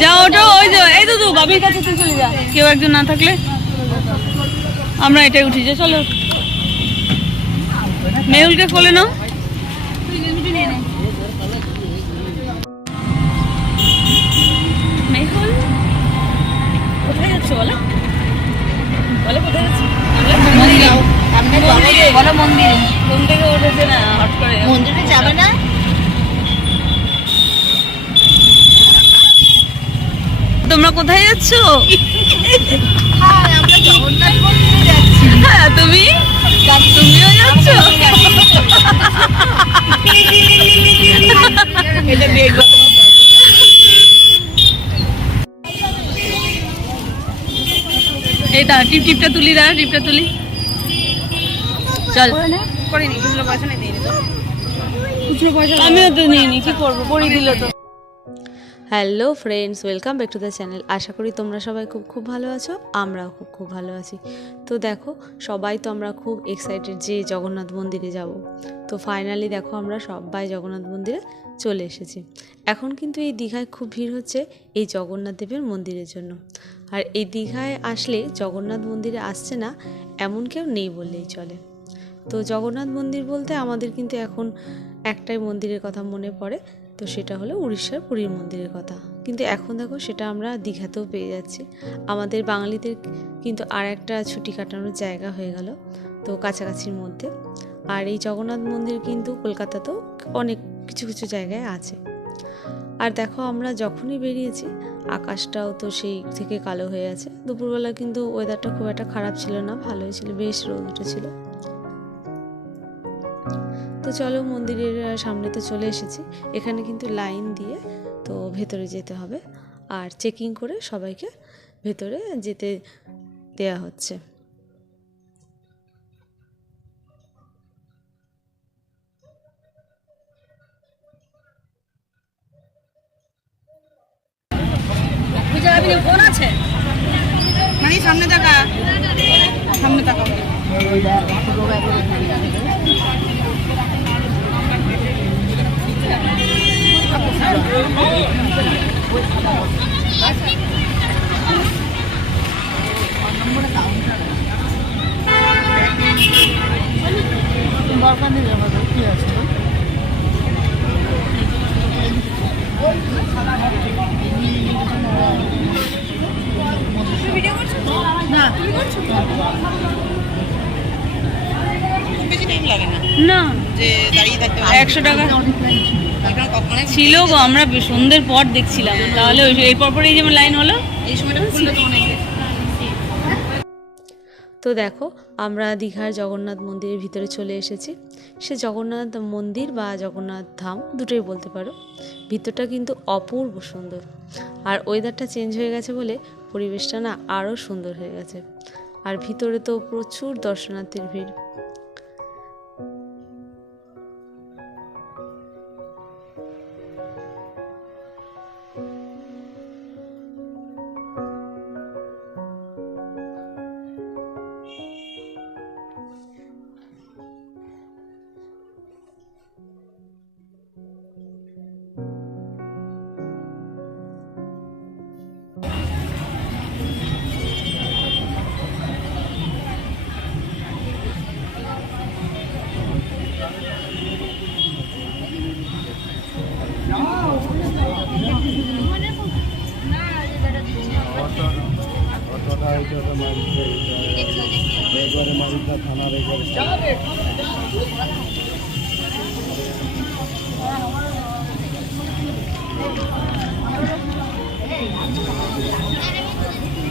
যাও ওটা ওই যে এই তো বাবির কাছে তুই চলে যা, কেউ একজন না থাকলে আমরা এটাই উঠি যে। চলো মেহুলকে কোলে নাও। মেহুল কোথায় যাচ্ছ বলো, বলো কোথায় যাচ্ছ? বলো মন্দিরে। ঘুম থেকে উঠেছে না হট করে, মন্দিরে যাবে না? তোমরা কোথায় যাচ্ছ? আমরা জগন্নাথ মন্দিরে যাচ্ছি। তুমিও যাচ্ছ? এই তা টিপটা তুলি, টিপটা তুলি। চল আমিও তো নিয়ে নি, কি করবো, পড়ি দিল তো। Hello friends, welcome back to the channel. আশা করি তোমরা সবাই খুব ভালো আছো, আমরাও খুব ভালো আছি। তো দেখো সবাই তো আমরা খুব এক্সাইটেড যে জগন্নাথ মন্দিরে যাব। তো ফাইনালি দেখো আমরা সবাই জগন্নাথ মন্দিরে চলে এসেছি। এখন কিন্তু এই দীঘায় খুব ভিড় হচ্ছে এই জগন্নাথ দেবের মন্দিরের জন্য। আর এই দীঘায় আসলে জগন্নাথ মন্দিরে আসছে না এমন কেউ নেই বললেই চলে। তো জগন্নাথ মন্দির বলতে আমাদের কিন্তু এখন একটাই মন্দিরের কথা মনে পড়ে, তো সেটা হলো উড়িষ্যার পুরীর মন্দিরের কথা। কিন্তু এখন দেখো সেটা আমরা দীঘাতেও পেয়ে যাচ্ছি। আমাদের বাঙালিদের কিন্তু আর একটা ছুটি কাটানোর জায়গা হয়ে গেল তো কাছাকাছির মধ্যে। আর এই জগন্নাথ মন্দির কিন্তু কলকাতাতেও অনেক কিছু জায়গায় আছে। আর দেখো আমরা যখনই বেরিয়েছি আকাশটাও তো সেই থেকে কালো হয়ে আছে। দুপুরবেলা কিন্তু ওয়েদারটা খুব একটা খারাপ ছিল না, ভালোই ছিল, বেশ রোদ উঠেছিল। তো চলো মন্দিরের সামনে তো চলে এসেছি। এখানে কিন্তু লাইন দিয়ে তো ভেতরে যেতে হবে, আর চেকিং করে সবাইকে ভেতরে যেতে দেয়া হচ্ছে। ফোন আছে মানে সামনে টাকা, সামনে টাকা কি আছে না যে দাঁড়িয়ে থাকতে 100 টাকা ছিল গো। আমরা সন্ধ্যের পর দেখছিলাম, তাহলে এরপর পরেই যেমন লাইন হলো এই সময়টা ছিল তো অনেক। তো দেখো আমরা দীঘার জগন্নাথ মন্দিরের ভিতরে চলে এসেছি। সে জগন্নাথ মন্দির বা জগন্নাথ ধাম দুটোই বলতে পারো। ভিতরটা কিন্তু অপূর্ব সুন্দর, আর ওয়েদারটা চেঞ্জ হয়ে গেছে বলে পরিবেশটা না আরও সুন্দর হয়ে গেছে। আর ভিতরে তো প্রচুর দর্শনার্থীর ভিড়।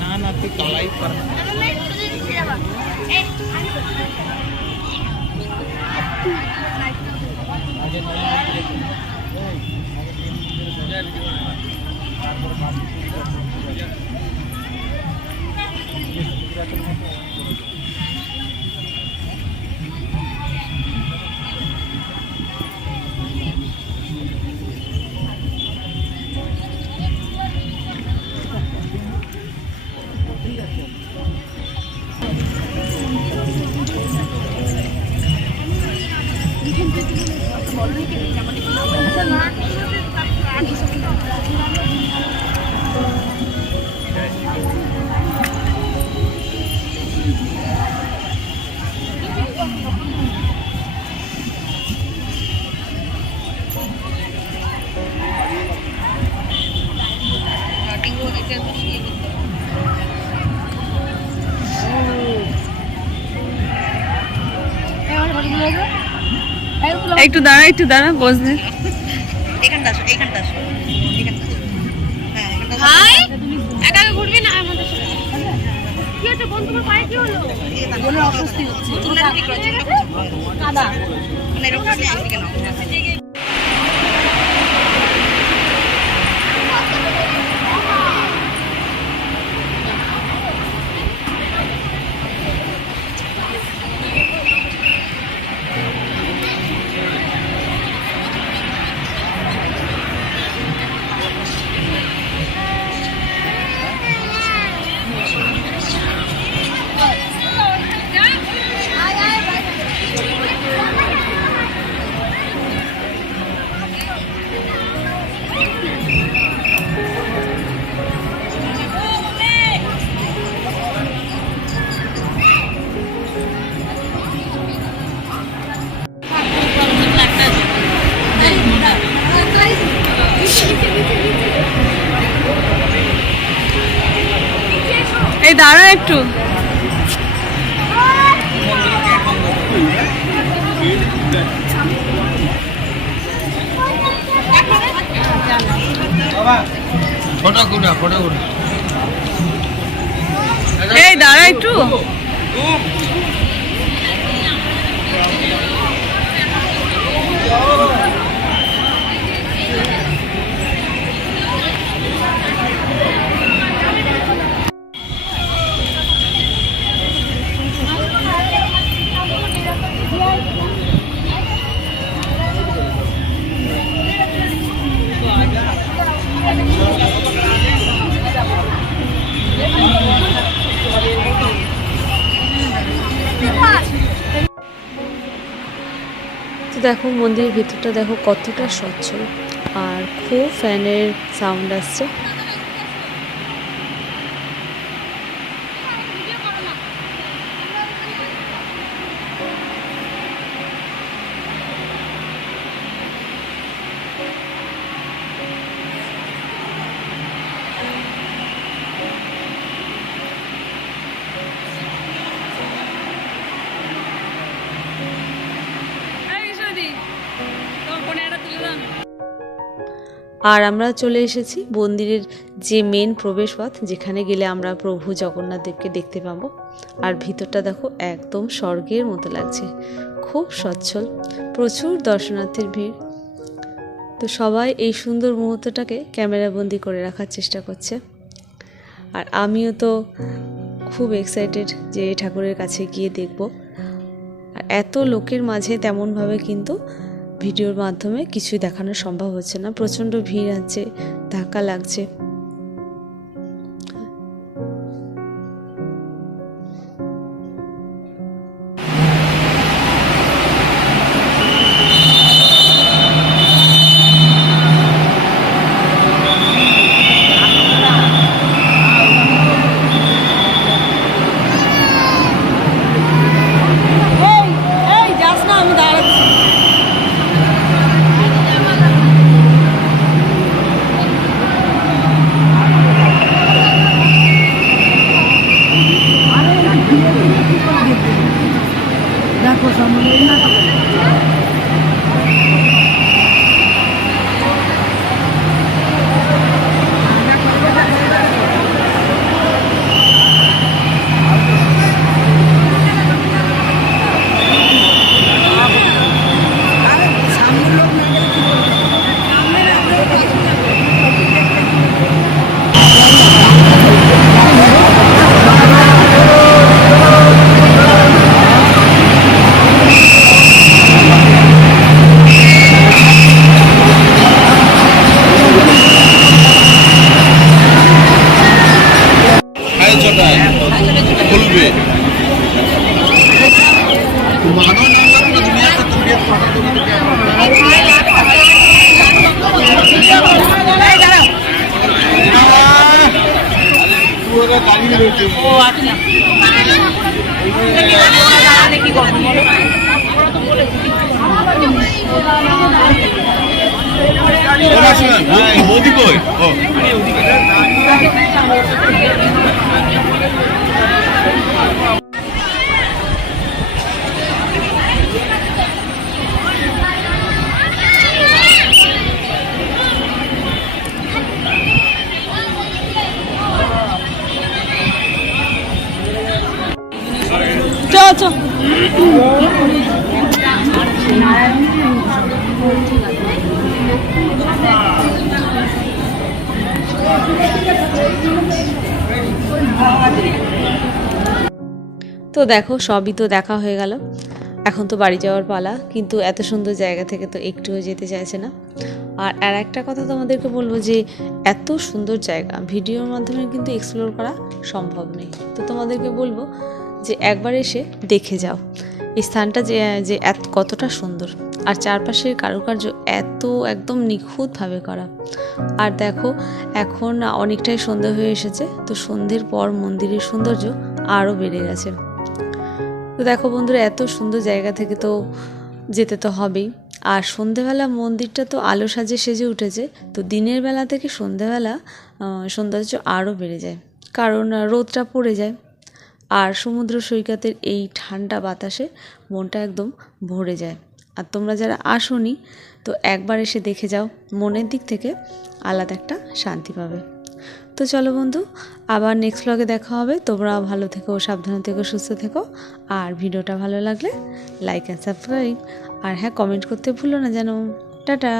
না না তুই কালাই কর একটু দাঁড়া বসবে। এই দাঁড়া একটু। এই দাঁড়া একটু। তো দেখো মন্দিরের ভিতরটা দেখো কতটা স্বচ্ছ, আর খুব ফ্যানের সাউন্ড আসছে। আর আমরা চলে এসেছি মন্দিরের যে মেন প্রবেশপথ, যেখানে গেলে আমরা প্রভু জগন্নাথ দেবকে দেখতে পাবো। আর ভিতরটা দেখো একদম স্বর্গের মতো লাগছে, খুব সচ্ছল, প্রচুর দর্শনার্থীর ভিড়। তো সবাই এই সুন্দর মুহূর্তটাকে ক্যামেরাবন্দি করে রাখার চেষ্টা করছে। আর আমিও তো খুব এক্সাইটেড যে ঠাকুরের কাছে গিয়ে দেখব। আর এত লোকের মাঝে তেমনভাবে কিন্তু ভিডিওর মাধ্যমে কিছুই দেখানো সম্ভব হচ্ছে না, প্রচণ্ড ভিড় আছে, ধাক্কা লাগছে। এখানে কি করবো বলো? চল তো দেখো সবই তো দেখা হয়ে গেল, এখন তো বাড়ি যাওয়ার পালা। কিন্তু এত সুন্দর জায়গা থেকে তো একটুও যেতে চাইছে না। আর একটা কথা তোমাদেরকে বলবো যে এত সুন্দর জায়গা ভিডিওর মাধ্যমে কিন্তু এক্সপ্লোর করা সম্ভব নেই। তো তোমাদেরকে বলবো যে একবার এসে দেখে যাও এই স্থানটা, যে কতটা সুন্দর, আর চারপাশের কারুকার্য এত একদম নিখুঁতভাবে করা। আর দেখো এখন অনেকটাই সন্ধ্যা হয়ে এসেছে, তো সন্ধ্যের পর মন্দিরের সৌন্দর্য আরও বেড়ে গেছে। তো দেখো বন্ধুরা, এত সুন্দর জায়গা থেকে তো যেতে তো হবেই। আর সন্ধেবেলা মন্দিরটা তো আলো সাজে সেজে উঠেছে, তো দিনের বেলা থেকে সন্ধেবেলা সৌন্দর্য আরও বেড়ে যায়, কারণ রোদটা পড়ে যায়। আর সমুদ্র সৈকতের এই ঠান্ডা বাতাসে মনটা একদম ভরে যায়। আর তোমরা যারা আসোনি তো একবার এসে দেখে যাও, মনের দিক থেকে আলাদা একটা শান্তি পাবে। তো চলো বন্ধু, আবার নেক্সট ব্লগে দেখা হবে। তোমরা ভালো থেকো, সাবধানে থেকো, সুস্থ থেকো। আর ভিডিওটা ভালো লাগলে লাইক অ্যান্ড সাবস্ক্রাইব, আর হ্যাঁ কমেন্ট করতে ভুলো না যেন। টাটা।